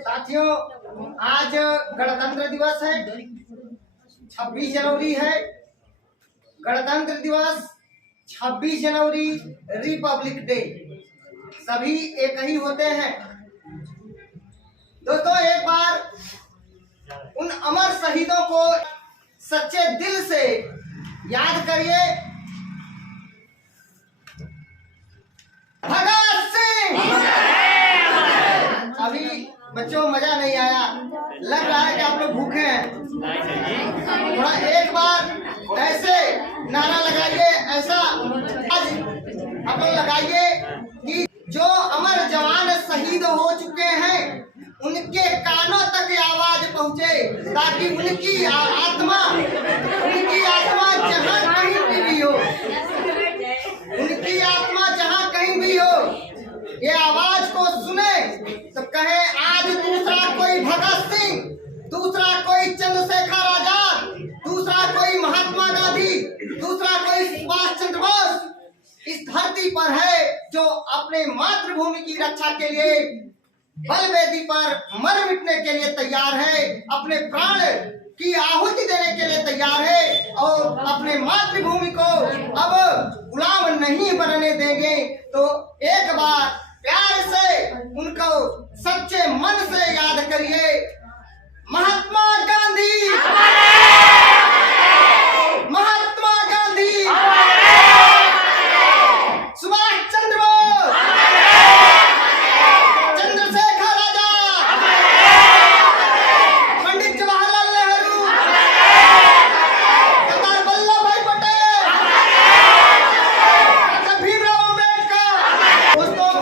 साथियों, आज गणतंत्र दिवस है, 26 जनवरी है। गणतंत्र दिवस, 26 जनवरी, रिपब्लिक डे, सभी एक ही होते हैं। दोस्तों, एक बार उन अमर शहीदों को सच्चे दिल से याद करिए। भगत सिंह। अभी बच्चों मजा नहीं आया, लग रहा है कि आप लोग भूखे हैं। थोड़ा एक बार ऐसे नारा लगाइए, ऐसा आज आप लोग लगाइए कि जो अमर जवान शहीद हो चुके हैं उनके कानों तक आवाज पहुंचे, ताकि उनकी आत्मा जहां कहीं भी हो, उनकी आत्मा जहां कहीं भी हो, ये आवाज को सुने तो कहे आज दूसरा कोई भगत सिंह, दूसरा कोई चंद्रशेखर आजाद, दूसरा कोई महात्मा गांधी, दूसरा कोई सुभाष चंद्र बोस इस धरती पर है, जो अपने मातृभूमि की रक्षा के लिए बलवेदी पर मर मिटने के लिए तैयार है, अपने प्राण की आहुति देने के लिए तैयार है और अपने मातृभूमि को अब गुलाम नहीं बनने देंगे। तो एक बार प्यार से उनको सच्चे मन से याद करिए। महात्मा गांधी, महात्मा गांधी, सुभाष चंद्र बोस, चंद्रशेखर आजाद, पंडित जवाहरलाल नेहरू, सरदार वल्लभ भाई पटेल, डॉक्टर भीमराव अम्बेडकर। दोस्तों,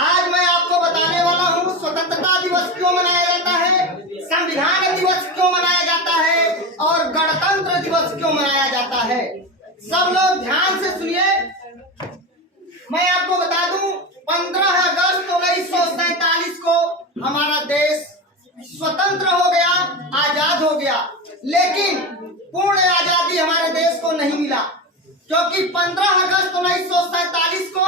आज मैं आपको बताने वाला हूँ स्वतंत्रता दिवस क्यों मनाया जाता है, संविधान दिवस क्यों मनाया जाता है और गणतंत्र दिवस क्यों मनाया जाता है। सब लोग ध्यान से सुनिए। मैं आपको बता दूं, 15 अगस्त 1947 को हमारा देश स्वतंत्र हो गया, आजाद हो गया, लेकिन पूर्ण आजादी हमारे देश को नहीं मिला, क्योंकि 15 अगस्त 1947 को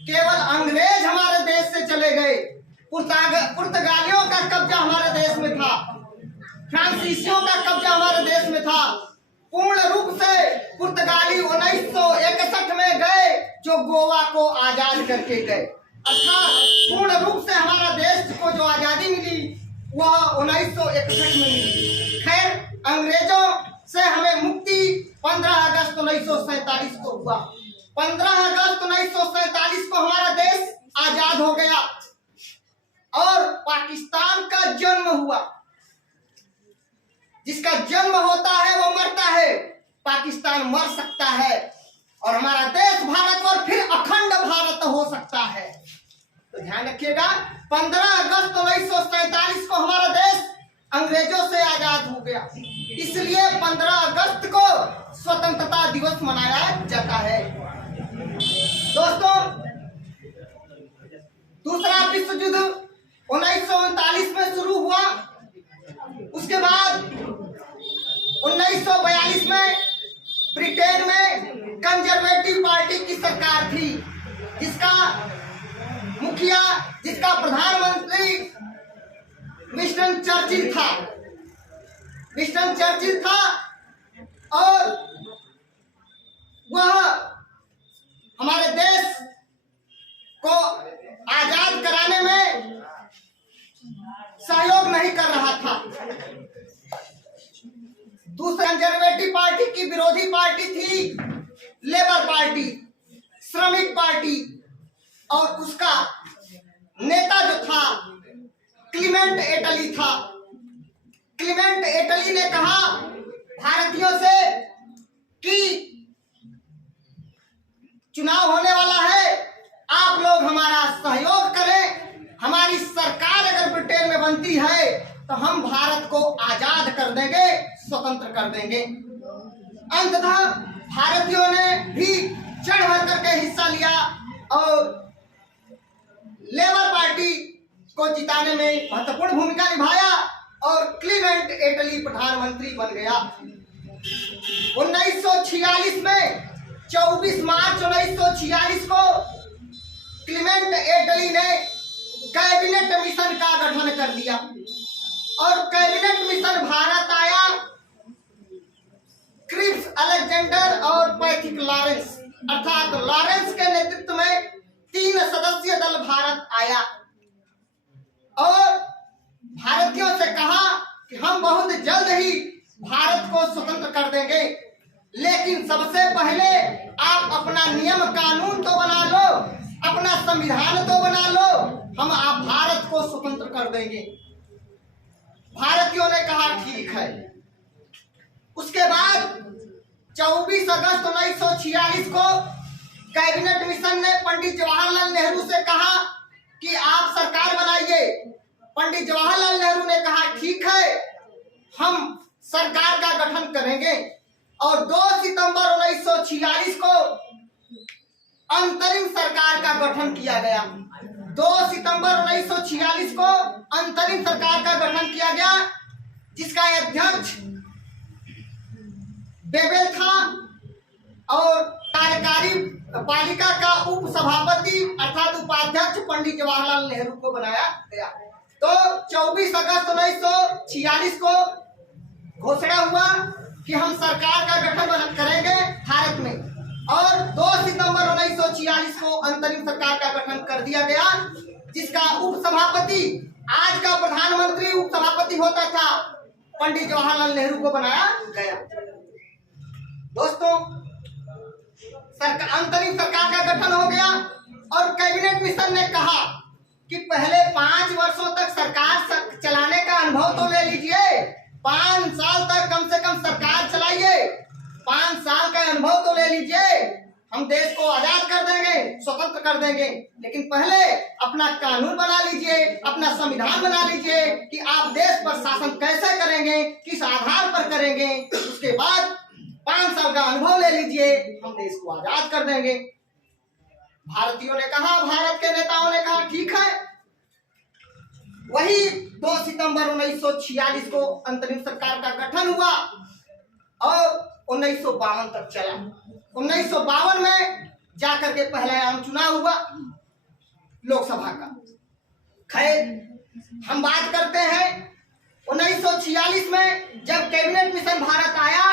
केवल अंग्रेज हमारे देश से चले गए। पुर्तगालियों का कब्जा हमारे देश में था, फ्रांसीसियों का कब्जा हमारे देश में था। पूर्ण रूप से पुर्तगाली 1961 में गए, जो गोवा को आजाद करके गए। अर्थात पूर्ण रूप से हमारा देश को जो आजादी मिली वह 1961 में मिली। खैर, अंग्रेजों से हमें मुक्ति 15 अगस्त 1947 को हुआ। 15 अगस्त 1947 को हमारा देश आजाद हो गया और पाकिस्तान का जन्म हुआ। जिसका जन्म होता है वो मरता है, पाकिस्तान मर सकता है और हमारा देश भारत और फिर अखंड भारत हो सकता है। तो ध्यान रखिएगा, 15 अगस्त 1947 को हमारा देश अंग्रेजों से आजाद हो गया, इसलिए 15 अगस्त को स्वतंत्रता दिवस मनाया जाता है। दोस्तों, दूसरा विश्व युद्ध 1939 में शुरू हुआ। उसके बाद 1942 में ब्रिटेन में कंजर्वेटिव पार्टी की सरकार थी, जिसका मुखिया, जिसका प्रधानमंत्री विंस्टन चर्चिल था। विंस्टन चर्चिल था और वह हमारे देश को आजाद कराने में सहयोग नहीं कर रहा था। दूसरी कंजर्वेटिव पार्टी की विरोधी पार्टी थी लेबर पार्टी, श्रमिक पार्टी, और उसका नेता जो था क्लीमेंट एटली था। क्लीमेंट एटली ने कहा भारतीयों से कि चुनाव होने वाला है, आप लोग हमारा सहयोग करें। हमारी सरकार अगर ब्रिटेन में बनती है तो हम भारत को आजाद कर देंगे, स्वतंत्र कर देंगे। अंततः भारतीयों ने भी चढ़ बढ़ करके हिस्सा लिया और लेबर पार्टी को जिताने में महत्वपूर्ण भूमिका निभाया और क्लीमेंट एटली प्रधानमंत्री बन गया। 1946 में 24 मार्च 1946 को क्लीमेंट एटली ने कैबिनेट मिशन का गठन कर दिया और कैबिनेट मिशन भारत आया क्रिप्स अलेक्जेंडर और पैथिक लॉरेंस अर्थात लॉरेंस के नेतृत्व में 3 सदस्यीय दल भारत आया और भारतीयों से कहा कि हम बहुत जल्द ही भारत को स्वतंत्र कर देंगे, लेकिन सबसे पहले आप अपना नियम कानून तो बना लो, अपना संविधान तो बना लो, हम आप भारत को स्वतंत्र कर देंगे। भारतीयों ने कहा ठीक है। उसके बाद 24 अगस्त 1946 को कैबिनेट मिशन ने पंडित जवाहरलाल नेहरू से कहा कि आप सरकार बनाइए। पंडित जवाहरलाल नेहरू ने कहा ठीक है, हम सरकार का गठन करेंगे और 2 सितंबर 1946 को अंतरिम सरकार का गठन किया गया। 2 सितंबर 1946 को अंतरिम सरकार का गठन किया गया, जिसका अध्यक्ष बेबेल था और कार्यकारी पालिका का उप सभापति अर्थात उपाध्यक्ष पंडित जवाहरलाल नेहरू को बनाया गया। तो 24 अगस्त 1946 को घोषणा हुआ कि हम सरकार का गठन करेंगे भारत में और 2 सितंबर 1946 को अंतरिम सरकार का गठन कर दिया गया, जिसका उप सभापति आज का प्रधानमंत्री उप सभापति होता था पंडित जवाहरलाल नेहरू को बनाया गया। दोस्तों, अंतरिम सरकार का गठन हो गया और कैबिनेट मिशन ने कहा कि पहले 5 वर्षों तक सरकार चलाने का अनुभव तो ले लीजिए, 5 साल तक कम से कम सरकार चलाइए, 5 साल का अनुभव तो ले लीजिए, हम देश को आजाद कर देंगे, स्वतंत्र कर देंगे, लेकिन पहले अपना कानून बना लीजिए, अपना संविधान बना लीजिए कि आप देश पर शासन कैसे करेंगे, किस आधार पर करेंगे। उसके बाद 5 साल का अनुभव ले लीजिए, हम देश को आजाद कर देंगे। भारतीयों ने कहा, भारत के नेताओं ने कहा ठीक है। वही 2 सितंबर 1946 को अंतरिम सरकार का गठन हुआ और 1952 तक चला। 1952 में जाकर के पहला आम चुनाव हुआ लोकसभा का। खैर, हम बात करते हैं 1946 में जब कैबिनेट मिशन भारत आया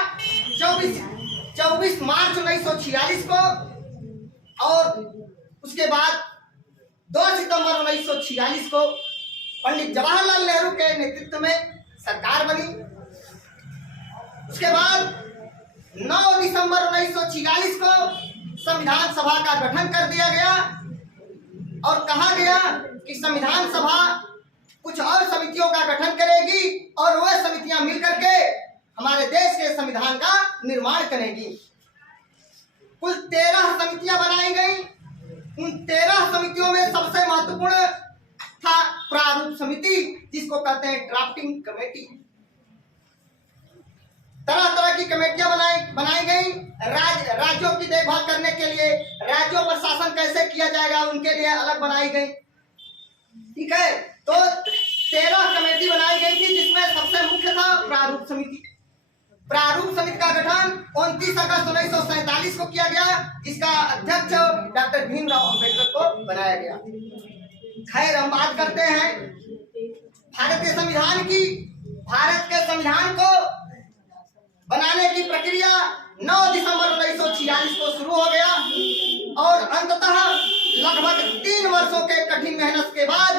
24 मार्च 1946 को और उसके बाद 2 सितंबर 1946 को पंडित जवाहरलाल नेहरू के नेतृत्व में सरकार बनी। उसके बाद 9 दिसंबर 1946 को संविधान सभा का गठन कर दिया गया और कहा गया कि संविधान सभा कुछ और समितियों का गठन करेगी और वह समितियां मिलकर के हमारे देश के संविधान का निर्माण करेगी। कुल 13 समितियां बनाई गई। उन 13 समितियों में सबसे महत्वपूर्ण था प्रारूप समिति, जिसको कहते हैं ड्राफ्टिंग कमेटी। तरह तरह की कमेटियां बनाई गई। राज्यों की देखभाल करने के लिए, राज्यों पर शासन कैसे किया जाएगा उनके लिए अलग बनाई गई। ठीक है, तो 13 कमेटी बनाई गई थी, जिसमें सबसे मुख्य था प्रारूप समिति। प्रारूप समिति का गठन 29 अगस्त 1947 को किया गया, जिसका अध्यक्ष डॉक्टर भीमराव अंबेडकर को बनाया गया। खैर, हम बात करते हैं भारत के संविधान की। भारत के संविधान को बनाने की प्रक्रिया 9 दिसंबर 1946 को शुरू हो गया और अंततः लगभग 3 वर्षों के कठिन मेहनत के बाद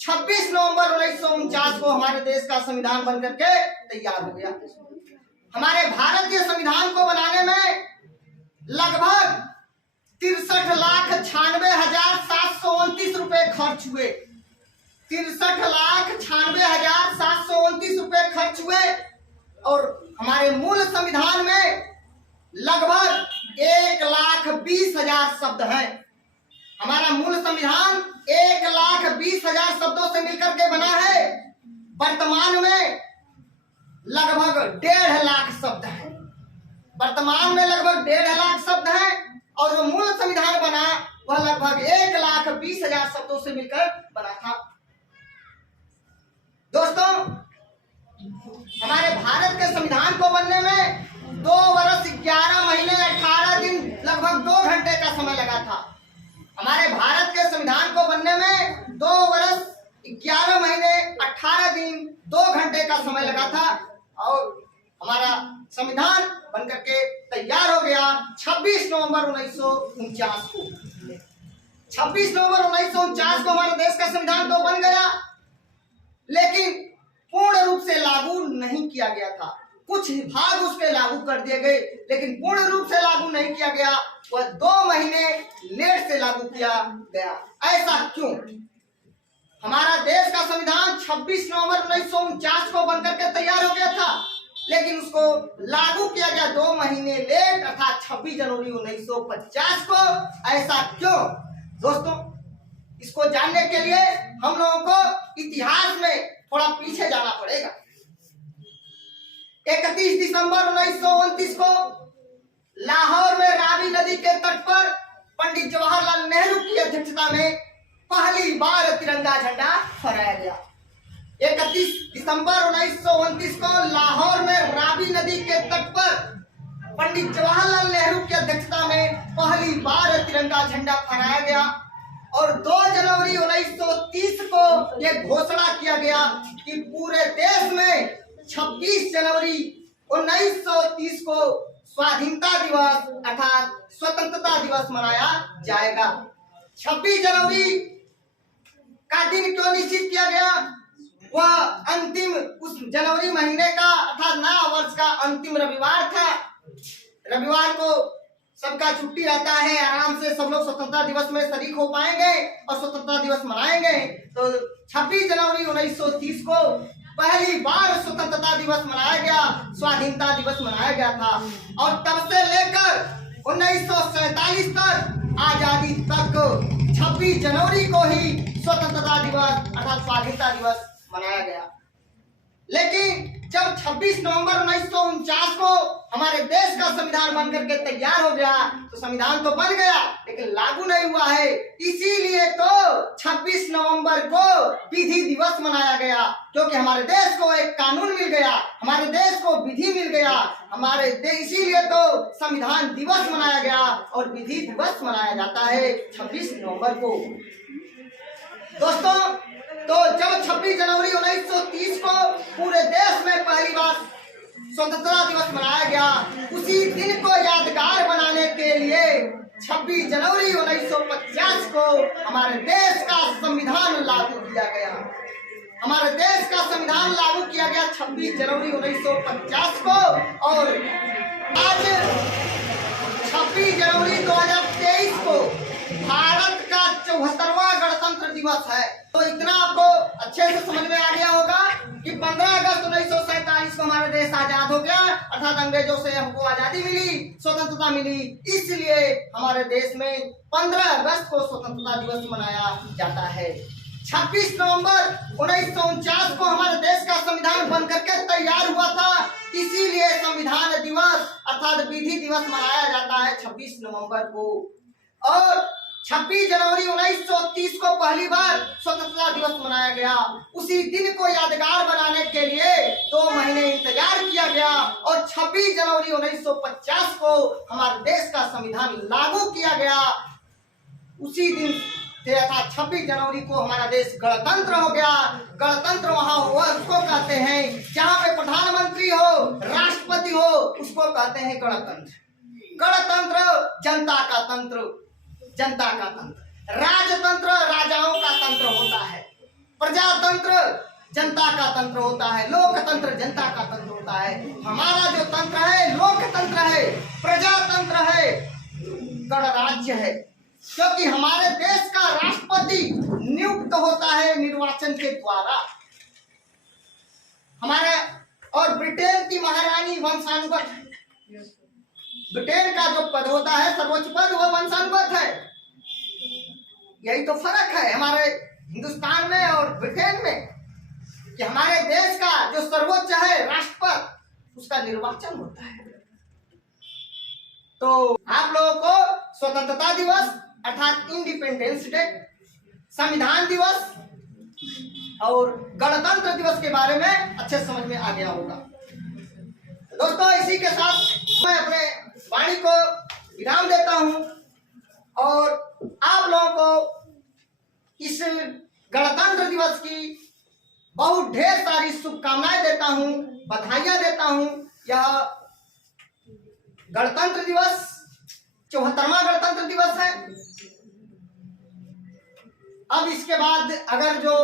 26 नवंबर 1949 को हमारे देश का संविधान बनकर के तैयार हो गया। हमारे भारतीय संविधान को बनाने में लगभग 63,96,729 रुपए खर्च हुए। 63,96,729 रुपए खर्च हुए और हमारे मूल संविधान में लगभग 1,20,000 शब्द हैं। हमारा मूल संविधान 1,20,000 शब्दों से मिलकर के बना है। वर्तमान में लगभग 1.5 लाख शब्द हैं। वर्तमान में लगभग 1.5 लाख शब्द हैं और जो मूल संविधान बना वह लगभग 1,20,000 शब्दों से मिलकर बना था। दोस्तों, हमारे भारत के संविधान को बनने में 2 वर्ष 11 महीने 18 दिन लगभग 2 घंटे का समय लगा था। हमारे भारत के संविधान को बनने में 2 घंटे का समय लगा था और हमारा संविधान बनकर के तैयार हो गया 26 नवंबर 1949 को। 26 नवंबर 1949 को हमारे देश का संविधान तो बन गया, लेकिन पूर्ण रूप से लागू नहीं किया गया था। कुछ भाग उसके लागू कर दिए गए, लेकिन पूर्ण रूप से लागू नहीं किया गया। वह 2 महीने लेट से लागू किया गया। ऐसा क्यों? हमारा देश का संविधान 26 नवंबर 1949 को बनकर के तैयार हो गया था, लेकिन उसको लागू किया गया 2 महीने लेट, अर्थात 26 जनवरी 1950 को। ऐसा क्यों दोस्तों? इसको जानने के लिए हम लोगों को इतिहास में थोड़ा पीछे जाना पड़ेगा। 31 दिसंबर 1929 को लाहौर में रावी नदी के तट पर पंडित जवाहरलाल नेहरू की अध्यक्षता में पहली बार तिरंगा झंडा फहराया गया। 31 दिसंबर 1929 को लाहौर में रावी नदी के तट पर पंडित जवाहरलाल नेहरू की अध्यक्षता में पहली बार तिरंगा झंडा फहराया गया और 2 जनवरी 1930 को यह घोषणा किया गया कि पूरे देश में 26 जनवरी 1930 को स्वाधीनता दिवस अर्थात स्वतंत्रता दिवस मनाया जाएगा। 26 जनवरी का दिन क्यों निश्चित किया गया? वह अंतिम उस जनवरी महीने का अर्थात नया वर्ष का अंतिम रविवार था। रविवार को सबका छुट्टी रहता है, आराम से सब लोग स्वतंत्रता दिवस में शरीक हो पाएंगे और स्वतंत्रता दिवस मनाएंगे। तो 26 जनवरी 1930 को पहली बार स्वतंत्रता दिवस मनाया गया, स्वाधीनता दिवस मनाया गया था और तब से लेकर 1947 तक आजादी तक 26 जनवरी को ही स्वतंत्रता दिवस अर्थात स्वाधीनता दिवस मनाया गया। लेकिन जब 26 नवंबर 1949 को हमारे देश का संविधान बनकर के तैयार हो गया, तो संविधान तो बन गया लेकिन लागू नहीं हुआ है। इसीलिए तो 26 नवंबर को विधि दिवस मनाया गया, क्योंकि हमारे देश को एक कानून मिल गया, हमारे देश को विधि मिल गया, इसीलिए तो संविधान दिवस मनाया गया और विधि दिवस मनाया जाता है 26 नवंबर को। दोस्तों, तो जब 26 जनवरी 1930 को पूरे देश में पहली बार स्वतंत्रता दिवस मनाया गया, उसी दिन को यादगार बनाने के लिए 26 जनवरी 1950 को हमारे देश का संविधान लागू किया गया। हमारे देश का संविधान लागू किया गया 26 जनवरी 1950 को और आज 26 जनवरी 2023 को भारत का 74वां गणतंत्र दिवस है। तो इतना आपको अच्छे से समझ में आ गया होगा कि 15 अगस्त 1947 को हमारा देश आजाद हो गया, अर्थात अंग्रेजों से हमको आजादी मिली, स्वतंत्रता मिली। इसलिए हमारे देश में 15 अगस्त को स्वतंत्रता दिवस मनाया जाता है। 26 नवंबर 1949 को हमारे देश का संविधान बनकर के तैयार हुआ था, इसीलिए संविधान दिवस अर्थात विधि दिवस मनाया जाता है 26 नवंबर को। और 26 जनवरी 1930 को पहली बार स्वतंत्रता दिवस मनाया गया। उसी दिन को यादगार बनाने के लिए 2 महीने इंतजार किया गया और 26 जनवरी 1950 को हमारे देश का संविधान लागू किया गया। उसी दिन अर्थात 26 जनवरी को हमारा देश गणतंत्र हो गया। गणतंत्र वहां हुआ उसको कहते हैं जहाँ पे प्रधानमंत्री हो, राष्ट्रपति हो, उसको कहते हैं गणतंत्र। गणतंत्र जनता का तंत्र, जनता का तंत्र। राजतंत्र राजाओं का तंत्र होता है, प्रजातंत्र जनता का तंत्र होता है, लोकतंत्र जनता का तंत्र होता है। हमारा जो तंत्र है लोकतंत्र है, प्रजातंत्र है, गणराज्य है, क्योंकि हमारे देश का राष्ट्रपति नियुक्त होता है निर्वाचन के द्वारा। हमारे और ब्रिटेन की महारानी वंशानुगत है। ब्रिटेन का जो पद होता है सर्वोच्च पद, वह वंशानुगत है। यही तो फर्क है हमारे हिंदुस्तान में और ब्रिटेन में, कि हमारे देश का जो सर्वोच्च है राष्ट्रपति, उसका निर्वाचन होता है। तो आप लोगों को स्वतंत्रता दिवस अर्थात इंडिपेंडेंस डे, संविधान दिवस और गणतंत्र दिवस के बारे में अच्छे समझ में आ गया होगा। दोस्तों, इसी के साथ मैं अपने वाणी को विराम देता हूं और आप लोगों को इस गणतंत्र दिवस की बहुत ढेर सारी शुभकामनाएं देता हूं, बधाइयां देता हूं। यह गणतंत्र दिवस 74वां गणतंत्र दिवस है। अब इसके बाद अगर जो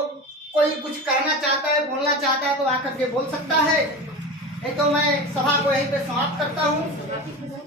कोई कुछ कहना चाहता है, बोलना चाहता है तो आकर के बोल सकता है, नहीं तो मैं सभा को यहीं पे समाप्त करता हूं।